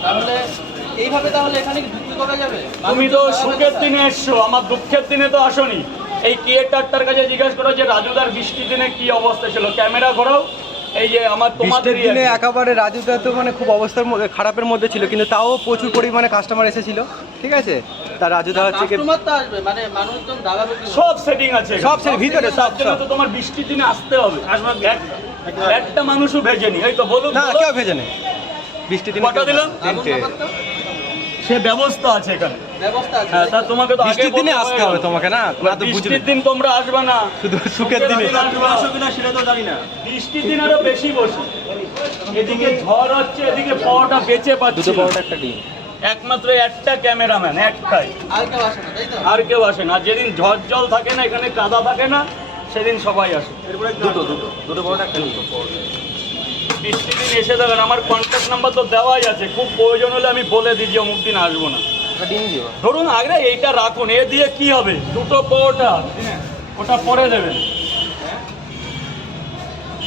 তাহলে এইভাবে তাহলে এখানে করা যাবে? তুমি তো সুখের দিনে এসছো আমার দুঃখের দিনে তো আসনি। এই ক্রিয়েটারটার কাছে জিজ্ঞাসা করো যে রাজুদার বৃষ্টির দিনে কি অবস্থা ছিল? ক্যামেরা ঘোরাও। এই যে আমার তোমাদের দিনে একেবারে রাজুদা তো মানে খুব অবস্থার খারাপের মধ্যে ছিল কিন্তু তাও প্রচুর পরিমাণে কাস্টমার এসেছিল ঠিক আছে? তা রাজুদা হচ্ছে কাস্টমার তো আসবে মানে মানুষজন দাগাবে সব সেটিং আছে সব set ভিতরে, সব, সব। তো তোমার বৃষ্টির দিনে আসতে হবে। এক- একটা মানুষও ভেজেনি এই তো বলুন না কেউ ভেজে নেই বৃষ্টির দিনে কটা দিলাম? তিনটে। সে ব্যবস্থা আছে এখানে। ব্যবস্থা আছে। হ্যাঁ তা তোমাকে তো বৃষ্টির দিনে আসতে হবে তোমাকে না? না তো বৃষ্টির দিন তোমরা আসবে না। শুধু সুখের দিনে সেটা তো জানি না। বৃষ্টির দিন আরও বেশি বসি। এদিকে ঝড় হচ্ছে এদিকে পাওয়াটা বেঁচে পাচ্ছি। দুটো। পরোটা একটা ডিম। একমাত্র একটা ক্যামেরাম্যান একটাই। আর কেউ আসে না তাই তো? আর কেউ আসে না। যেদিন ঝড় জল থাকে না এখানে কাদা থাকে না সেদিন সবাই আসে। দুটো দুটো। দুটো একটা ডিম বৃষ্টির দিন এসে দেখেন আমার কন্ট্যাক্ট নাম্বার তো দেওয়াই আছে। খুব প্রয়োজন হলে আমি বলে দিই যে অমুক দিন আসব না। ধরুন আগে এইটা রাখুন এ দিয়ে কি হবে? দুটো পরোটা ওটা পরে দেবেন।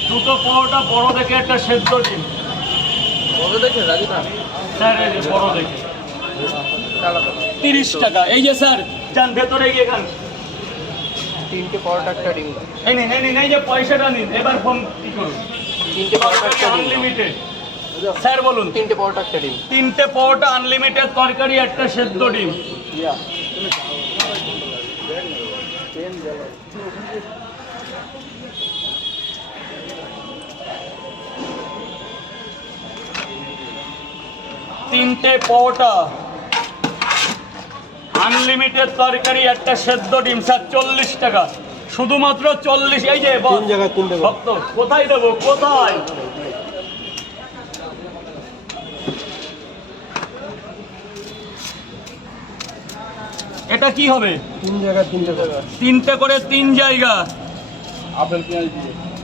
দুটো পরোটা বড় দেখে একটা সেদ্ধ ডিম। বড় দেখে স্যার এই যে বড় দেখে। তিরিশ টাকা। এই যে স্যার যান ভেতরে গিয়ে খান। তিনটে পরোটা একটা ডিম এই নিন এই নিন এই যে পয়সাটা নিন এবার ফোন কি করুন? তিনটে পরোটা। আনলিমিটেড স্যার বলুন। তিনটে পরোটা একটা ডিম। তিনটে পরোটা আনলিমিটেড তরকারি একটা সেদ্ধ ডিম। তিনটে পরোটা আনলিমিটেড তরকারি একটা সেদ্ধ ডিম। স্যার চল্লিশ টাকা। শুধুমাত্র চল্লিশ এই যে বস। জায়গায় তিন ভক্ত কোথায় দেবো? কোথায়? এটা কি হবে? তিন জায়গা তিনটে জায়গা তিনটে করে তিন জায়গা। আপেল পেঁয়াজ দিয়ে রাজু দা এখনও কি আপেল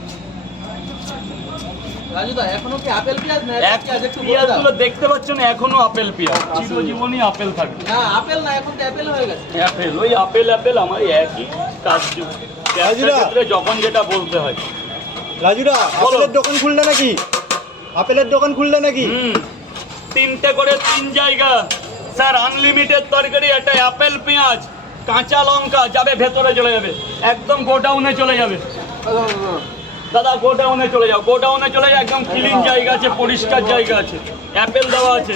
পেঁয়াজ না এক পেঁয়াজ একটু বলে দাও পেঁয়াজগুলো দেখতে পাচ্ছেন এখনও আপেল পেঁয়াজ। চিরজীবনই আপেল থাকে না আপেল না এখন আপেল হয়ে গেছে। আপেল ওই আপেল আপেল আমার একই কাজ। ক্ষেত্রে যখন যেটা বলতে হয়। রাজুরা আপেলের দোকান খুললে নাকি? আপেলের দোকান খুললে নাকি? হুম। তিনটে করে তিন জায়গা। স্যার আনলিমিটেড তরকারি একটা আপেল পেঁয়াজ কাঁচা লঙ্কা যাবে ভেতরে চলে যাবে। একদম গোডাউনে চলে যাবে। দাদা গোডাউনে চলে যাও। গোডাউনে চলে যাও একদম ক্লিন জায়গা আছে পরিষ্কার জায়গা আছে। অ্যাপেল দেওয়া আছে।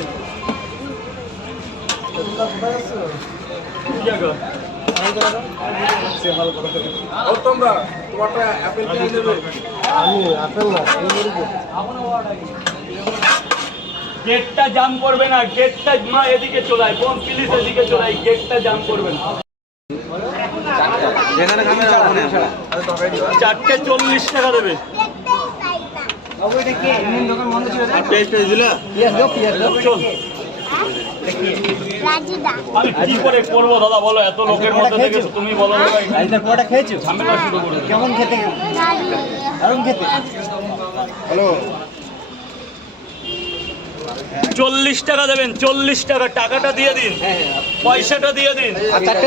গেটটা জাম করবে না গেটটা মা এদিকে চলায় বোন প্লিজ এদিকে চলাই গেটটা জাম করবে না। যেখানে খাবে চারটে চল্লিশ টাকা দেবে। দোকান বন্ধ ছিল পেঁয়াজ পেঁয়াজ দিলা? পেঁয়াজ দাও পেঁয়াজ দাও চল। রাজুদা আমি কি করে করব দাদা বলো এত লোকের মধ্যে থেকে তুমি বলো না ভাই। রাজুদার পোড়াটা খেয়েছো? ঝামেলা শুরু করে কেমন খেতে দারুণ খেতে। হ্যালো। চল্লিশ টাকা দেবেন চল্লিশ টাকা। টাকাটা দিয়ে দিন। পয়সাটা দিয়ে দিন। আর চারটে।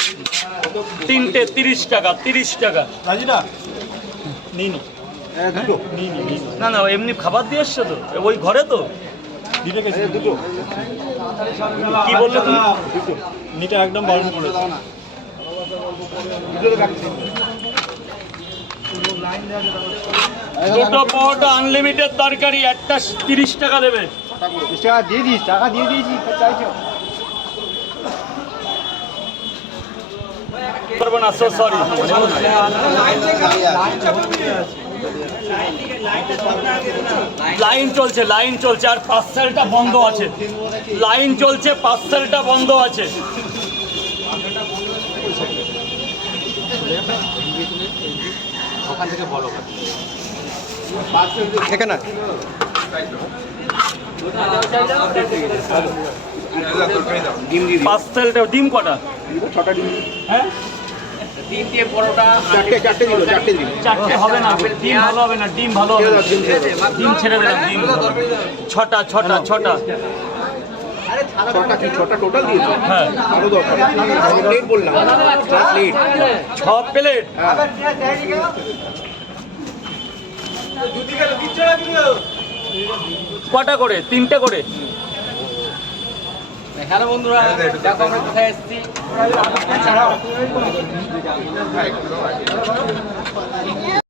তিনটে তিরিশ টাকা তিরিশ টাকা। নিন। দুটো। না না এমনি খাবার দিয়ে এসছো তো? ওই ঘরে তো? কি বললে তুমি? নিটা একদম বারণ করে। দুটো পরোটা আনলিমিটেড তরকারি একটা তিরিশ টাকা দেবে। টাকা দিয়ে দিস টাকা দিয়ে দিয়েছি চাইছো। করব না সো সরি লাইন চলছে লাইন চলছে আর পার্সেলটা বন্ধ আছে। লাইন চলছে পার্সেলটা বন্ধ আছে। পাস্তেলটা ডিম কটা? ছটা ডিম। হ্যাঁ? তিনটে পরোটা চারটে চারটে দিল চারটে দিল। চারটে হবে না ডিম ভালো হবে না ডিম ভালো হবে না। ডিম ছেড়ে দিলাম ডিম। ছটা ছটা ছটা। ছটা কি ছটা টোটাল দিয়েছ? হ্যাঁ। আরও দরকার প্লেট বললাম। প্লেট ছ প্লেট কটা করে? তিনটে করে? হ্যালো বন্ধুরা দেখো আমরা কোথায় এসেছি।